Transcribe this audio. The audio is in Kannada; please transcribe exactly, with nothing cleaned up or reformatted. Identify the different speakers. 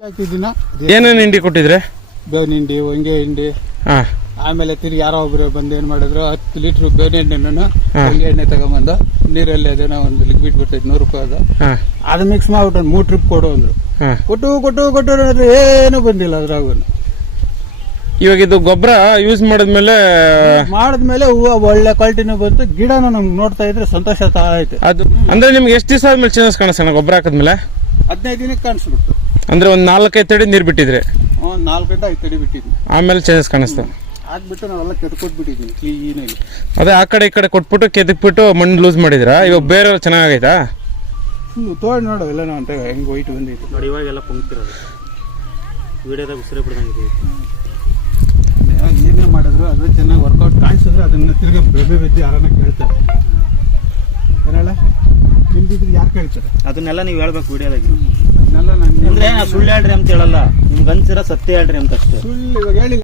Speaker 1: ಹಾಕಿದ್ದೀನ
Speaker 2: ಏನೇನು ಹಿಂಡಿ ಕೊಟ್ಟಿದ್ರೆ?
Speaker 1: ಬೇವಿನ ಹಿಂಡಿ, ಹೊಂಗೆ ಹಿಂಡಿ.
Speaker 2: ಹಾ.
Speaker 1: ಆಮೇಲೆ ತಿರ್ಗಿ ಯಾರೋ ಒಬ್ರು ಬಂದು ಏನ್ ಮಾಡಿದ್ರು, ಹತ್ತು ಲೀಟರ್ ಬೇವಿನ ಎಣ್ಣೆನ ಹೊಂಗೆ ಎಣ್ಣೆ ತಗೊಂಬಂದು ನೀರಲ್ಲಿ ಅದೇನೋ ಒಂದು ಲಿಕ್ವಿಡ್ ಬರ್ತೈತೆ ನೂರು ರೂಪಾಯಿ ಅದು ಅದು ಮಿಕ್ಸ್ ಮಾಡ್ಬಿಟ್ಟು ಒಂದು ಮೂರ್ ಟ್ರಿಪ್ ಕೊಡು ಅಂದ್ರು. ಕೊಟ್ಟು ಕೊಟ್ಟು ಕೊಟ್ಟು ನೋಡಿದ್ರೆ ಏನು ಬಂದಿಲ್ಲ ಅದ್ರಾಗ.
Speaker 2: ಇವಾಗ ಇದು ಗೊಬ್ಬರ ಯೂಸ್ ಮಾಡಿದ್ಮೇಲೆ
Speaker 1: ಮಾಡಿದ್ಮೇಲೆ ಹೂವು ಒಳ್ಳೆ ಕ್ವಾಲಿಟಿನೂ ಬಂತು, ಗಿಡನ ನಮ್ಗೆ ನೋಡ್ತಾ ಇದ್ರೆ ಸಂತೋಷ ಆಯ್ತು.
Speaker 2: ಅದು ಅಂದ್ರೆ ನಿಮ್ಗೆ ಎಷ್ಟು ದಿವಸ ಆದ್ಮೇಲೆ ಚೇಂಜಸ್ ಕಾಣಿಸ್ತಾನೆ ಗೊಬ್ಬರ ಹಾಕಿದ್ಮೇಲೆ?
Speaker 1: ಹದಿನೈದು ದಿನಕ್ಕೆ ಕಾಣಿಸ್ಬಿಡ್ತು.
Speaker 2: ಅಂದ್ರೆ ಒಂದ್ ನಾಲ್ಕೈದು ತಡಿ ನೀರ್ ಬಿಟ್ಟಿದ್ರೆ?
Speaker 1: ಒಂದ್ ನಾಲ್ಕೈದು ಐದು ತಡಿ ಬಿಟ್ಟಿದ್ವಿ,
Speaker 2: ಆಮೇಲೆ ಚೇಂಜಸ್ ಕಾಣಿಸ್ತಾ
Speaker 1: ಹಾಕ್ಬಿಟ್ಟು ನಾವೆಲ್ಲ ಕೆತ್ಕೊಟ್ಬಿಟ್ಟಿದ್ದೀನಿ ಕ್ಲೀನಾಗಿ.
Speaker 2: ಅದೇ ಆ ಕಡೆ ಈ ಕಡೆ ಕೊಟ್ಬಿಟ್ಟು ಕೆದಕ್ಬಿಟ್ಟು ಮಣ್ಣು ಲೂಸ್ ಮಾಡಿದ್ರ? ಇವಾಗ ಬೇರೆ ಚೆನ್ನಾಗೈತಾ?
Speaker 1: ತೋಡ್ ನೋಡು ಎಲ್ಲ ಅಂತ ಹೆಂಗ್ ವೈಟ್ ಬಂದಿತ್ತು
Speaker 3: ನೋಡಿ. ಇವಾಗೆಲ್ಲ ಪಂಕ್ತಿರೋದು ವಿಡಿಯೋದಾಗ ಉಸಿರೇ ಬಿಡ್ದಂಗೆ
Speaker 1: ಏನೇ ಮಾಡಿದ್ರು ಅದು ಚೆನ್ನಾಗಿ ವರ್ಕೌಟ್ ಕಾಣಿಸಿದ್ರೆ ಅದನ್ನ ತಿರ್ಗಿ ಬೆಳೆ ಬಿದ್ದು ಯಾರನ್ನ ಕೇಳ್ತಾರೆ. ಏನಲ್ಲ ನಿಮ್ದಿದ್ರೆ ಯಾರು ಕೇಳ್ತಾರೆ?
Speaker 3: ಅದನ್ನೆಲ್ಲ ನೀವು ಹೇಳ್ಬೇಕು ವಿಡಿಯೋದಾಗ.
Speaker 1: ಅದನ್ನೆಲ್ಲ ನಾನು
Speaker 3: ಅಂದ್ರೆ ಸುಳ್ಳು ಹೇಳ್ರಿ ಅಂತ ಹೇಳಲ್ಲ, ನಿಮ್ಗೆ ಅನ್ಸಿರೋ ಸತ್ಯ ಹೇಳ್ರಿ ಅಂತ ಅಷ್ಟೇ.
Speaker 1: ಸುಳ್ಳು ಇವಾಗ ಹೇಳಿ